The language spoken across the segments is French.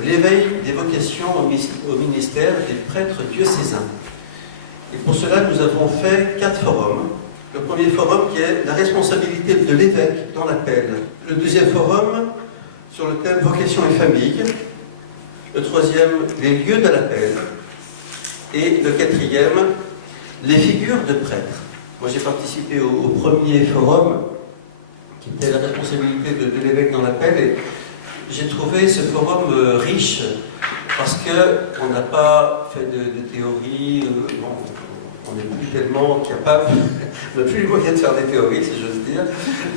l'éveil des vocations au ministère des prêtres diocésains. Et pour cela, nous avons fait 4 forums. Le premier forum qui est la responsabilité de l'évêque dans l'appel. Le deuxième forum sur le thème vocation et famille. Le troisième, les lieux de l'appel. Et le quatrième, les figures de prêtres. Moi, j'ai participé au premier forum, qui était la responsabilité de l'évêque dans l'appel, et j'ai trouvé ce forum riche, parce qu'on n'a pas fait de théorie, on n'est plus tellement capable, on n'a plus les moyens de faire des théories, si j'ose dire,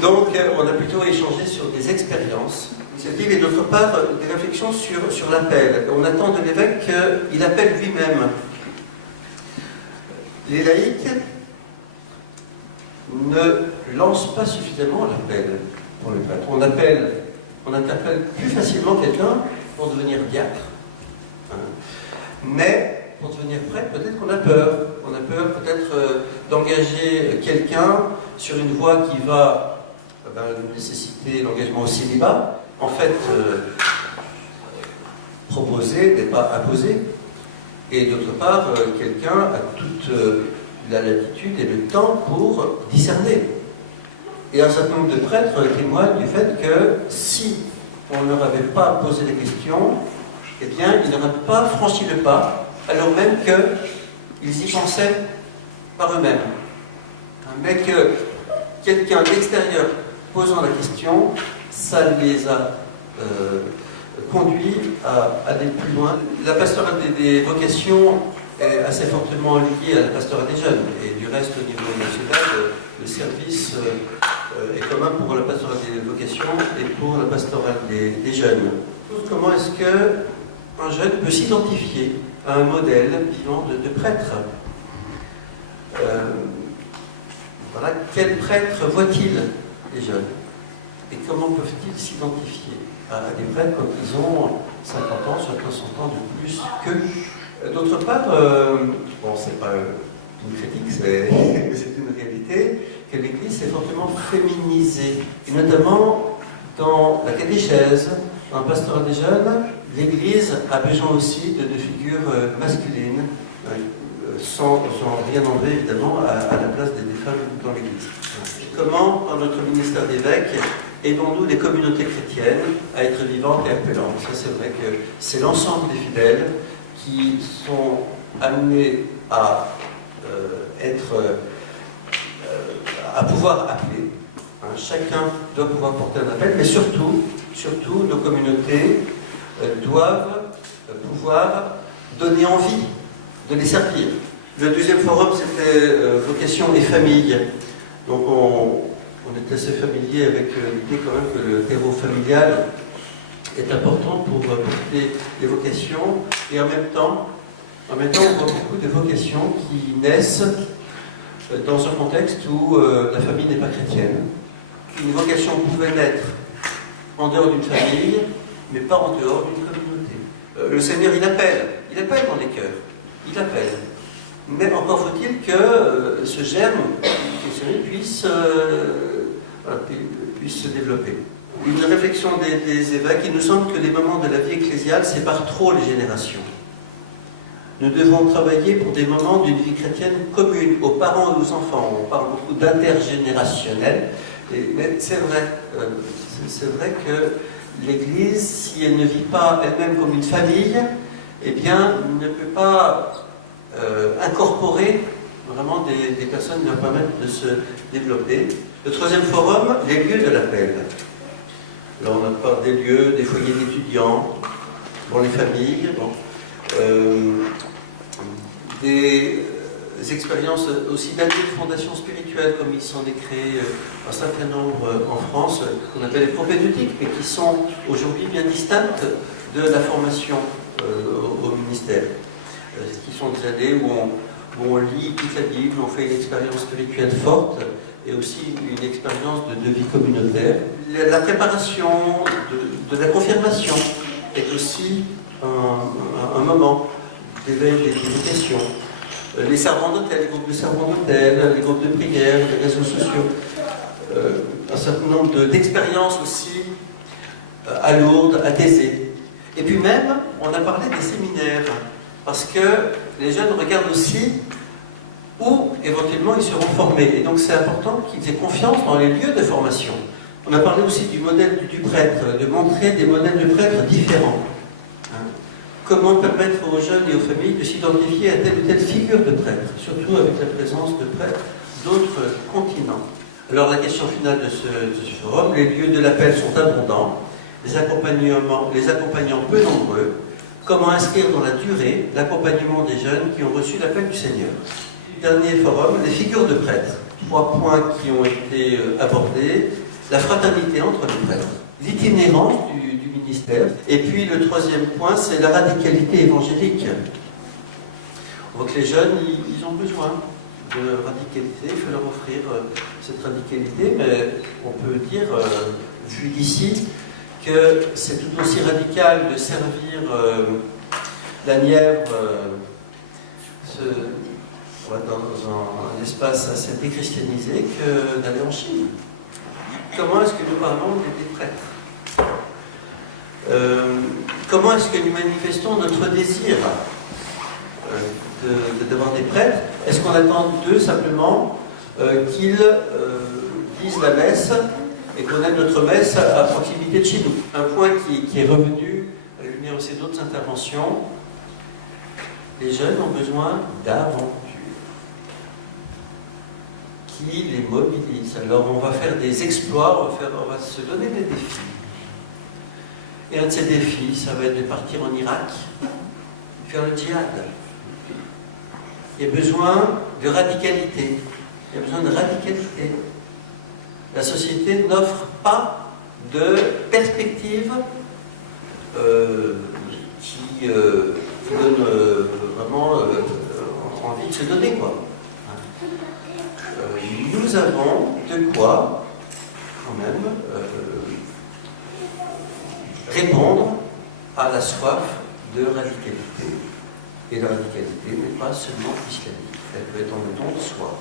donc on a plutôt échangé sur des expériences, et d'autre part, des réflexions sur l'appel. On attend de l'évêque qu'il appelle lui-même. Les laïcs ne lancent pas suffisamment l'appel pour le prêtre. On interpelle plus facilement quelqu'un pour devenir diacre. Mais pour devenir prêtre, peut-être qu'on a peur. On a peur peut-être d'engager quelqu'un sur une voie qui va nécessiter l'engagement au célibat. En fait, proposer n'est pas imposer. Et d'autre part, quelqu'un a toute la latitude et le temps pour discerner. Et un certain nombre de prêtres témoignent du fait que si on ne leur avait pas posé la question, eh bien, ils n'auraient pas franchi le pas, alors même qu'ils y pensaient par eux-mêmes. Mais que quelqu'un d'extérieur posant la question, ça les a conduits à aller plus loin. La pastorale des vocations est assez fortement liée à la pastorale des jeunes. Et du reste, au niveau national, le service est commun pour la pastorale des vocations et pour la pastorale des jeunes. Comment est-ce qu'un jeune peut s'identifier à un modèle vivant de prêtre? Voilà, quel prêtre voit-il les jeunes? Et comment peuvent-ils s'identifier à des prêtres quand ils ont 50 ans, soit 60 ans de plus qu'eux? D'autre part, bon, c'est pas une critique, c'est une réalité, que l'Église s'est fortement féminisée. Et notamment dans la catéchèse, dans le pastorat des jeunes, l'Église a besoin aussi de figures masculines, sans rien enlever évidemment à la place des femmes dans l'Église. Comment, dans notre ministère d'évêque, aidons-nous les communautés chrétiennes à être vivantes et appelantes? Ça, c'est vrai que c'est l'ensemble des fidèles qui sont amenés à à pouvoir appeler. Chacun doit pouvoir porter un appel, mais surtout nos communautés doivent pouvoir donner envie de les servir. Le deuxième forum, c'était vocation et famille. Donc on est assez familier avec l'idée quand même que le terreau familial est important pour porter des vocations, et en même temps, on voit beaucoup de vocations qui naissent dans un contexte où la famille n'est pas chrétienne. Une vocation pouvait naître en dehors d'une famille, mais pas en dehors d'une communauté. Le Seigneur, il appelle dans les cœurs, il appelle. Mais encore faut-il que ce germe puisse se développer. Une réflexion des évêques, il nous semble que les moments de la vie ecclésiale séparent trop les générations. Nous devons travailler pour des moments d'une vie chrétienne commune, aux parents et aux enfants. On parle beaucoup d'intergénérationnel, mais c'est vrai que l'Église, si elle ne vit pas elle-même comme une famille, eh bien, ne peut pas incorporer vraiment des personnes qui leur permettent de se développer. Le troisième forum, les lieux de l'appel. Là, on parle des lieux, des foyers d'étudiants, pour les familles, des expériences aussi d'années de fondation spirituelle, comme il s'en est créé un certain nombre en France, qu'on appelle les propédeutiques, mais qui sont aujourd'hui bien distinctes de la formation au ministère. Qui sont des années où on lit toute la Bible, on fait une expérience spirituelle forte, et aussi une expérience de vie communautaire. La préparation de la confirmation est aussi un moment d'éveil des vocations. Les servants d'hôtel, les groupes de servants d'hôtel, les groupes de prière, les réseaux sociaux. Un certain nombre d'expériences aussi à Lourdes, à Thésée. Et puis même, on a parlé des séminaires, parce que les jeunes regardent aussi où éventuellement ils seront formés. Et donc c'est important qu'ils aient confiance dans les lieux de formation. On a parlé aussi du modèle du prêtre, de montrer des modèles de prêtres différents. Comment permettre aux jeunes et aux familles de s'identifier à telle ou telle figure de prêtre, surtout avec la présence de prêtres d'autres continents. Alors la question finale de ce forum, les lieux de l'appel sont abondants, les accompagnants peu nombreux. Comment inscrire dans la durée l'accompagnement des jeunes qui ont reçu l'appel du Seigneur? Dernier forum, les figures de prêtres. 3 points qui ont été abordés. La fraternité entre les prêtres, l'itinérance du ministère, et puis le 3e point, c'est la radicalité évangélique. On voit que les jeunes, ils ont besoin de radicalité, il faut leur offrir cette radicalité, mais on peut dire, vu d'ici, que c'est tout aussi radical de servir la Nièvre dans un espace assez déchristianisé que d'aller en Chine. Comment est-ce que nous parlons des prêtres? Comment est-ce que nous manifestons notre désir d'avoir des prêtres? Est-ce qu'on attend d'eux simplement qu'ils disent la messe et qu'on ait notre messe à proximité de chez nous? Un point qui est revenu à la lumière aussi d'autres interventions, les jeunes ont besoin d'aventure qui les mobilise. Alors on va faire des exploits, on va se donner des défis. Et un de ces défis, ça va être de partir en Irak, faire le djihad. Il y a besoin de radicalité. Il y a besoin de radicalité. La société n'offre pas de perspective qui donne vraiment envie de se donner, quoi. Nous avons de quoi, quand même, répondre à la soif de radicalité. Et la radicalité n'est pas seulement islamique, elle peut être en don de soi.